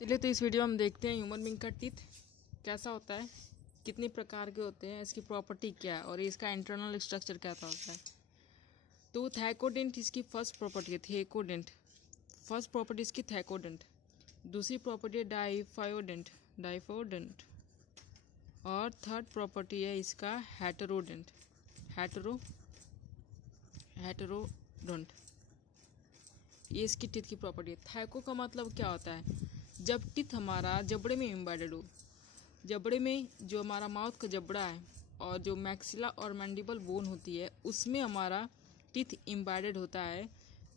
चलिए तो इस वीडियो में हम देखते हैं ह्यूमन बींग का टीथ कैसा होता है, कितने प्रकार के होते हैं, इसकी प्रॉपर्टी क्या है और इसका इंटरनल स्ट्रक्चर कैसा होता है। तो थाइकोडेंट इसकी फर्स्ट प्रॉपर्टी है। थैकोडेंट फर्स्ट प्रॉपर्टी इसकी थैकोडेंट। दूसरी प्रॉपर्टी है डाइफायोडेंट डाइफोडेंट। और थर्ड प्रॉपर्टी है इसका हेटेरोडेंट हेटेरोडोंट। ये इसकी टीथ की प्रॉपर्टी है। थैको का मतलब क्या होता है, जब टीथ हमारा जबड़े में एम्बेडेड हो, जबड़े में जो हमारा माउथ का जबड़ा है और जो मैक्सिला और मैंडिबल बोन होती है उसमें हमारा टीथ एम्बेडेड होता है,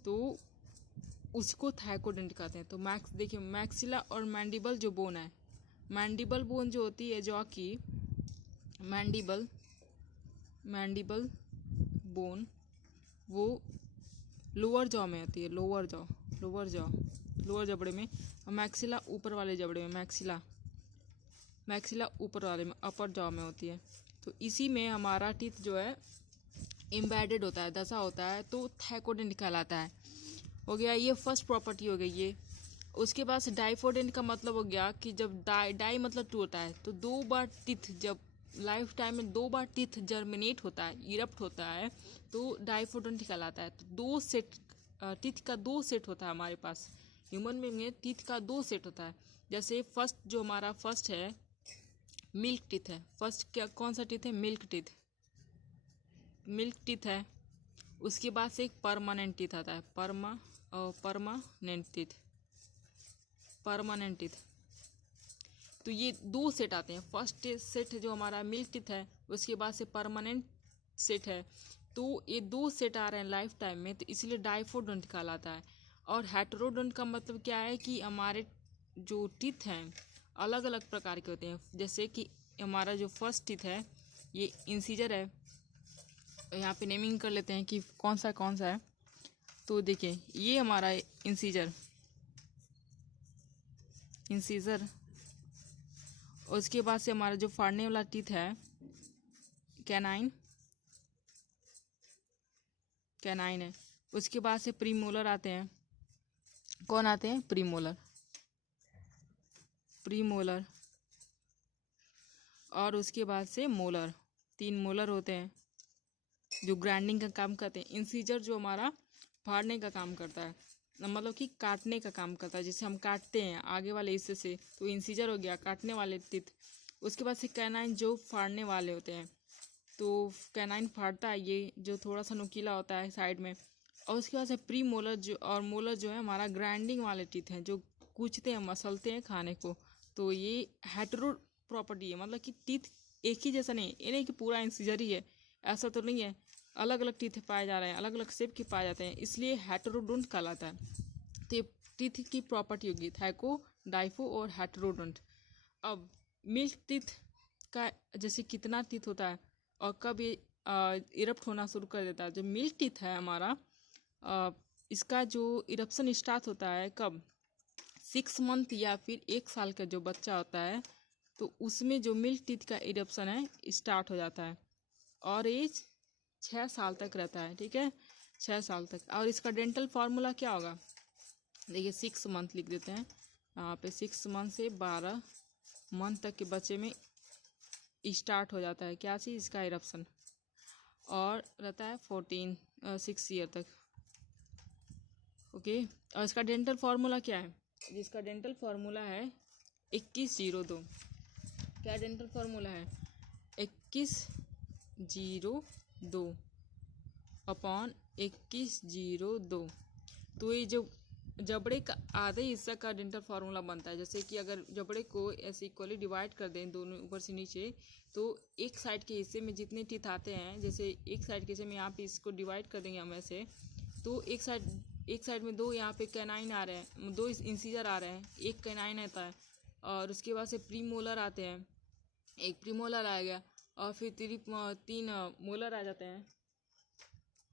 तो उसको थाइकोडेंट कहते हैं। तो देखिए मैक्सिला और मैंडिबल जो बोन है, मैंडिबल बोन जो होती है जो कि मैंडिबल बोन वो लोअर जॉ में होती है, लोअर जबड़े में। और मैक्सिला ऊपर वाले जबड़े में, मैक्सिला ऊपर वाले में, अपर जॉ में होती है। तो इसी में हमारा टीथ जो है एम्बेडेड होता है, दसा होता है, तो थैकोडेंट कहलाता है। हो गया ये फर्स्ट प्रॉपर्टी हो गई ये। उसके बाद डाइफोडेंट का मतलब हो गया कि जब डाई मतलब टू होता है, तो दो बार टीथ, जब लाइफ टाइम में दो बार टीथ जर्मिनेट होता है, इरप्ट होता है, तो डाइफोडेंट कहलाता है। तो दो सेट टीथ का दो सेट होता है हमारे पास। ह्यूमन बीइंग में टीथ का दो सेट होता है। जैसे फर्स्ट जो हमारा फर्स्ट है मिल्क टीथ है। फर्स्ट क्या कौन सा टीथ है, मिल्क टीथ है। उसके बाद से एक परमानेंट टीथ आता है, परमानेंट टीथ। तो ये दो सेट आते हैं। फर्स्ट सेट जो हमारा मिल्क टीथ है, उसके बाद से परमानेंट सेट है। तो ये दो सेट आ रहे हैं लाइफ टाइम में, तो इसलिए डाइफोडोंट कहलाता है। और हेटेरोडोंट का मतलब क्या है कि हमारे जो टीथ हैं अलग अलग प्रकार के होते हैं। जैसे कि हमारा जो फर्स्ट टीथ है ये इंसीजर है। यहाँ पे नेमिंग कर लेते हैं कि कौन सा है। तो देखिए ये हमारा इंसीजर। उसके बाद से हमारा जो फाड़ने वाला टीथ है कैनाइन है। उसके बाद से प्रीमोलर आते हैं। कौन आते हैं, प्रीमोलर। और उसके बाद से मोलर, 3 मोलर होते हैं जो ग्राइंडिंग का काम करते हैं। इंसीजर जो हमारा फाड़ने का काम करता है, मतलब कि काटने का काम करता है। जैसे हम काटते हैं आगे वाले हिस्से से, तो इंसीजर हो गया काटने वाले टीथ। उसके बाद से कैनाइन जो फाड़ने वाले होते हैं, तो कैनाइन फाड़ता है ये, जो थोड़ा सा नुकीला होता है साइड में। और उसके बाद से प्री मोलर जो और मोलर जो है हमारा ग्राइंडिंग वाले टीथ हैं, जो कूचते हैं, मसलते हैं खाने को। तो ये हेटेरो प्रॉपर्टी है, मतलब कि टीथ एक ही जैसा नहीं, ये नहीं कि पूरा इंसीजर ही है, ऐसा तो नहीं है। अलग अलग टीथ पाए जा रहे हैं, अलग अलग शेप के पाए जाते हैं, इसलिए हेटेरोडोंट कहलाता है। तो ये टीथ की प्रॉपर्टी होगी, थैको, डाइफो और हेटेरोडोंट। अब मिल्क टीथ का जैसे कितना टीथ होता है और कब ये इरप्ट होना शुरू कर देता है। जो मिल्क टीथ है हमारा, इसका जो इरप्शन स्टार्ट होता है कब, 6 मंथ या फिर 1 साल का जो बच्चा होता है, तो उसमें जो मिल्क टीथ का इरप्शन है स्टार्ट हो जाता है। और एज 6 साल तक रहता है, ठीक है, 6 साल तक। और इसका डेंटल फार्मूला क्या होगा, देखिए 6 मंथ लिख देते हैं यहाँ पे। 6 मंथ से 12 मंथ तक के बच्चे में स्टार्ट हो जाता है क्या चीज़, इसका इरप्शन। और रहता है 6 ईयर तक, ओके। और इसका डेंटल फार्मूला क्या है, जिसका डेंटल फार्मूला है 2102। क्या डेंटल फार्मूला है, 2102 अपॉन 2102। तो ये जो जबड़े का आधे हिस्सा का डेंटल फार्मूला बनता है। जैसे कि अगर जबड़े को ऐसे इक्वली डिवाइड कर दें दोनों ऊपर से नीचे, तो एक साइड के हिस्से में जितने टीथ आते हैं, जैसे एक साइड के हिस्से में यहाँ पे इसको डिवाइड कर देंगे हम ऐसे, तो एक साइड में 2 यहाँ पे कैनाइन आ रहे हैं, 2 इंसीजर आ रहे हैं, एक कैनाइन आता है। और उसके बाद से प्रीमोलर आते हैं, एक प्रीमोलर आ गया, और फिर 3 मोलर आ जाते हैं।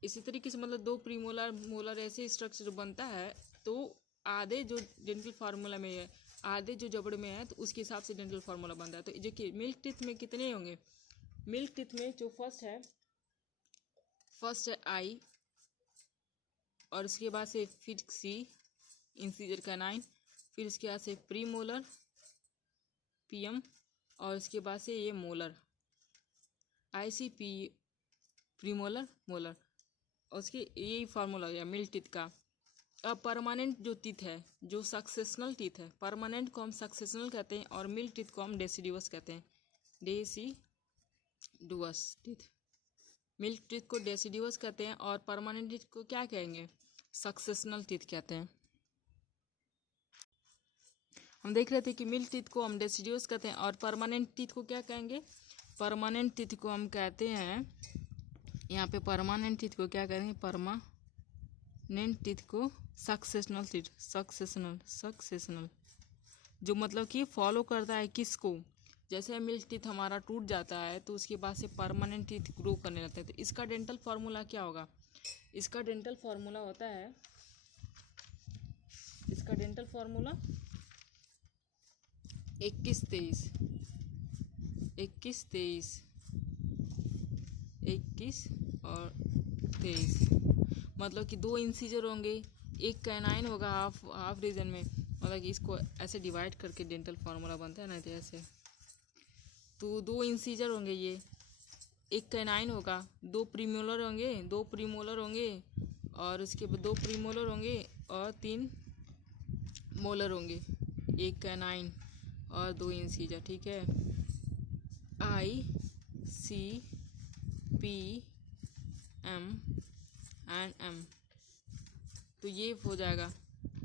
इसी तरीके से मतलब 2 प्रीमोलर मोलर ऐसे स्ट्रक्चर बनता है। तो आधे जो डेंटल फार्मूला में है, आधे जो जबड़ में है, तो उसके हिसाब से डेंटल फार्मूला बनता है। तो देखिए मिल्क टीथ में कितने होंगे, मिल्क टीथ में जो फर्स्ट है आई, और उसके बाद से फिर सी इंसीजर कैनाइन, फिर इसके बाद से प्री मोलर PM, और इसके बाद से ये मोलर ICP, प्रीमोलर मोलर, और उसके यही फार्मूला हो गया मिल टीथ का। अब परमानेंट जो टीथ है, जो सक्सेशनल टीथ है, परमानेंट को हम सक्सेशनल कहते हैं और मिल टीथ को हम डेसिडुअस कहते हैं, डेसिडुअस टीथ। मिल्क टीथ को डेसिडुअस कहते हैं और परमानेंट टीथ को क्या कहेंगे, सक्सेशनल टीथ कहते हैं। हम देख रहे थे कि मिल्क टीथ को हम डेसिडुअस कहते हैं और परमानेंट टीथ को क्या कहेंगे, परमानेंट टीथ को हम कहते हैं, यहाँ पे परमानेंट टीथ को क्या कहेंगे, परमानेंट टीथ को सक्सेशनल टीथ, सक्सेशनल जो मतलब कि फॉलो करता है किसको, जैसे मिल्क टीथ हमारा टूट जाता है तो उसके बाद से परमानेंट टीथ ग्रो करने लगते हैं। तो इसका डेंटल फार्मूला क्या होगा, इसका डेंटल फार्मूला होता है, इसका डेंटल फार्मूला 21 23 और 23, मतलब कि 2 इंसीजर होंगे, एक कैनाइन होगा हाफ रीजन में, मतलब कि इसको ऐसे डिवाइड करके डेंटल फार्मूला बनता है ना, तो ऐसे। तो 2 इंसीजर होंगे, ये एक कैनाइन होगा, 2 प्रीमोलर होंगे और उसके बाद 2 प्रीमोलर होंगे और 3 मोलर होंगे, एक कैनाइन और 2 इंसीजर, ठीक है। ICPM एंड M, तो ये हो जाएगा।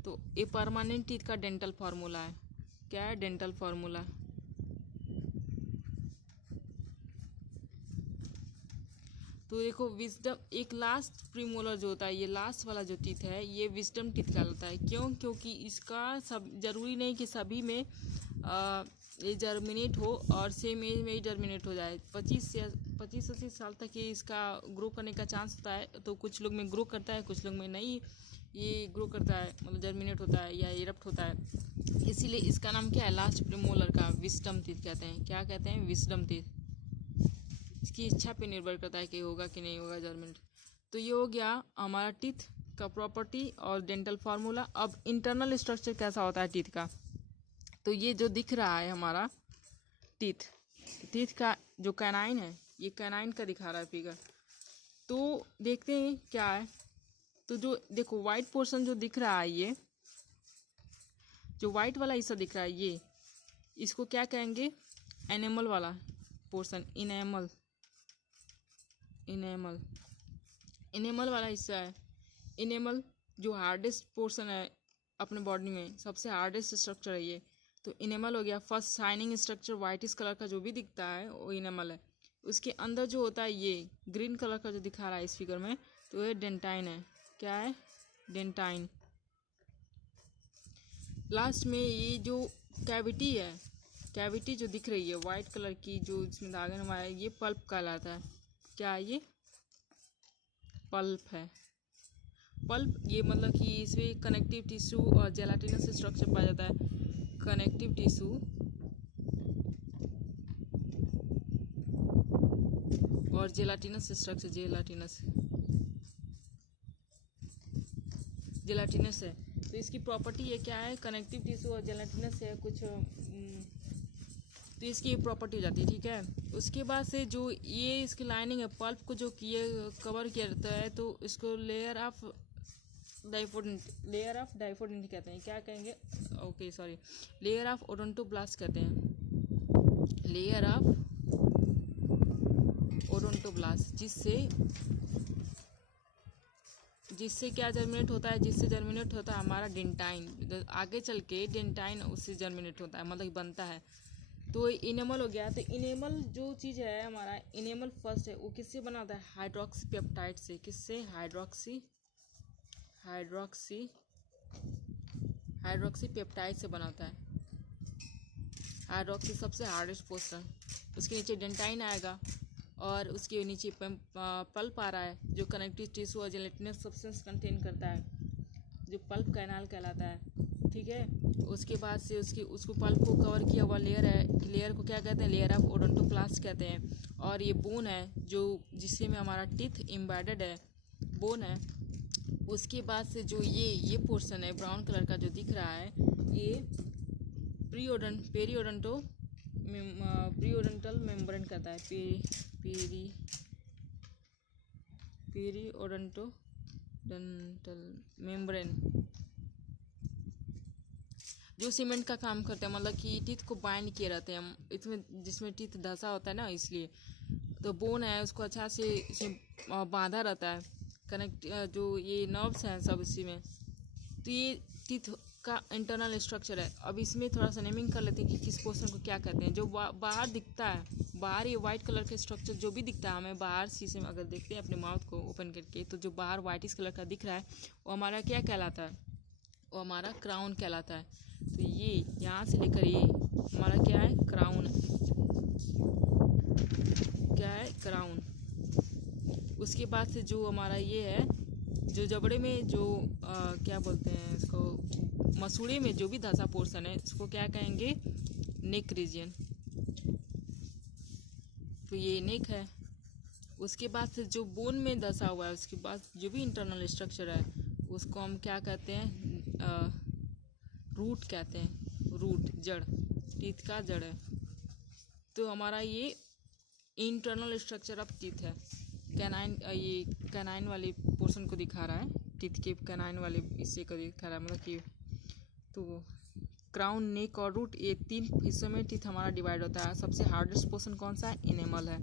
तो ये परमानेंट टीथ का डेंटल फार्मूला है। क्या है डेंटल फार्मूला, तो देखो विजडम, एक लास्ट प्रीमोलर जो होता है, ये लास्ट वाला जो टीथ है ये विजडम टीथ कहलाता है। क्यों, क्योंकि इसका सब जरूरी नहीं कि सभी में ये जर्मिनेट हो और सेम एज में ही जर्मिनेट हो जाए। 25-80 साल तक ये इसका ग्रो करने का चांस होता है, तो कुछ लोग में ग्रो करता है, कुछ लोग में नहीं ये ग्रो करता है, मतलब जर्मिनेट होता है या इरप्ट होता है। इसीलिए इसका नाम क्या है, लास्ट प्रीमोलर का विजडम टीथ कहते हैं। क्या कहते हैं, विजडम टीथ। इसकी इच्छा पे निर्भर करता है कि होगा कि नहीं होगा जर्मिनेट। तो ये हो गया हमारा टीथ का प्रॉपर्टी और डेंटल फार्मूला। अब इंटरनल स्ट्रक्चर कैसा होता है टीथ का, तो ये जो दिख रहा है हमारा टीथ का जो कैनाइन है, ये कैनाइन का दिखा रहा है फिगर। तो देखते हैं क्या है, तो जो देखो वाइट पोर्शन जो दिख रहा है, ये जो वाइट वाला हिस्सा दिख रहा है, ये इसको क्या कहेंगे, एनेमल वाला पोर्शन, इनेमल वाला हिस्सा है। इनेमल जो हार्डेस्ट पोर्शन है अपने बॉडी में, सबसे हार्डेस्ट स्ट्रक्चर है ये। तो इनेमल हो गया first shining structure, whitish colour का जो भी दिखता है वो इनेमल है। उसके अंदर जो होता है ये ग्रीन कलर का जो दिखा रहा है इस फिगर में, तो ये डेंटाइन है। क्या है, डेंटाइन। लास्ट में ये जो कैविटी है, कैविटी जो दिख रही है वाइट कलर की, जो इसमें धागे नुमा है, ये पल्प कहलाता है। क्या है ये, पल्प है। पल्प ये मतलब कि इसमें कनेक्टिव टिश्यू और जेलाटिनस स्ट्रक्चर पाया जाता है। कनेक्टिव टिश्यू और जेलाटिनस स्ट्रक्चर, जेलाटिनस है। तो इसकी प्रॉपर्टी ये क्या है, कनेक्टिव टिश्यू और जेलाटिनस है कुछ, तो इसकी प्रॉपर्टी हो जाती है, ठीक है। उसके बाद से जो ये इसकी लाइनिंग है, पल्प को जो किए कवर किया जाता है, तो इसको लेयर ऑफ डाइफोडेंट कहते हैं। क्या कहेंगे, okay sorry, layer of odontoblast कहते हैं, लेयर ऑफ ओडोंटोब्लास्ट, जिससे क्या जर्मिनेट होता है, जिससे जर्मिनेट होता है हमारा डेंटाइन। आगे चल के डेंटाइन उससे जर्मिनेट होता है, मतलब बनता है। तो इनेमल हो गया। तो इनेमल जो चीज़ है हमारा, इनेमल फर्स्ट है, वो किससे बना होता है, हाइड्रोक्सी पेप्टाइड से। किससे, हाइड्रोक्सी पेप्टाइड से बना होता है। हाइड्रोक्सी सबसे हार्डेस्ट पोर्शन, उसके नीचे डेंटाइन आएगा और उसके नीचे पल्प आ रहा है, जो कनेक्टिव टिश्यू और जेलेटिनस सब्सटेंस कंटेन करता है, जो पल्प कैनाल कहलाता है, ठीक है। उसके बाद से उसको पल्प को कवर किया हुआ लेयर है, लेयर को क्या कहते हैं, लेयर ऑफ ओडोंटोब्लास्ट कहते हैं। और ये बोन है जो जिससे में हमारा टीथ एम्बेडेड है, बोन है। उसके बाद से जो ये पोर्शन है ब्राउन कलर का जो दिख रहा है, ये प्रीओडेंटल मेम्ब्रेन कहता है, पेरिओडेंटल मेम्ब्रेन, जो सीमेंट का काम करते हैं, मतलब कि टीथ को बाइंड किए रहते हैं हम इसमें, जिसमें टीथ धंसा होता है ना, इसलिए तो बोन है उसको अच्छा से इसमें बांधा रहता है, कनेक्ट जो ये नर्व्स हैं सब इसी में। तो ये टीथ का इंटरनल स्ट्रक्चर है। अब इसमें थोड़ा सा नेमिंग कर लेते हैं कि किस पोर्शन को क्या कहते हैं। जो बाहर दिखता है, बाहर ये वाइट कलर के स्ट्रक्चर जो भी दिखता है हमें बाहर शीशे में अगर देखते हैं अपने माउथ को ओपन करके, तो जो बाहर वाइटिश कलर का दिख रहा है वो हमारा क्या कहलाता है, वो हमारा क्राउन कहलाता है। तो ये यहाँ से लेकर ये हमारा क्या है, क्राउन, क्या है, क्राउन। उसके बाद से जो हमारा ये है, जो जबड़े में जो क्या बोलते हैं इसको, मसूड़े में जो भी धंसा पोर्शन है इसको क्या कहेंगे, नेक रीजन। तो ये नेक है। उसके बाद से जो बोन में धंसा हुआ है, उसके बाद जो भी इंटरनल स्ट्रक्चर है उसको हम क्या कहते हैं, रूट कहते हैं, रूट, जड़, टीथ का जड़ है। तो हमारा ये इंटरनल स्ट्रक्चर ऑफ टीथ है। कैनाइन, ये कैनाइन वाले पोर्शन को दिखा रहा है, टीथ के कैनाइन वाले हिस्से को दिखा रहा है, मतलब कि तो क्राउन, नेक और रूट, ये 3 हिस्सों में टीथ हमारा डिवाइड होता है। सबसे हार्डेस्ट पोर्शन कौन सा है, इनेमल है।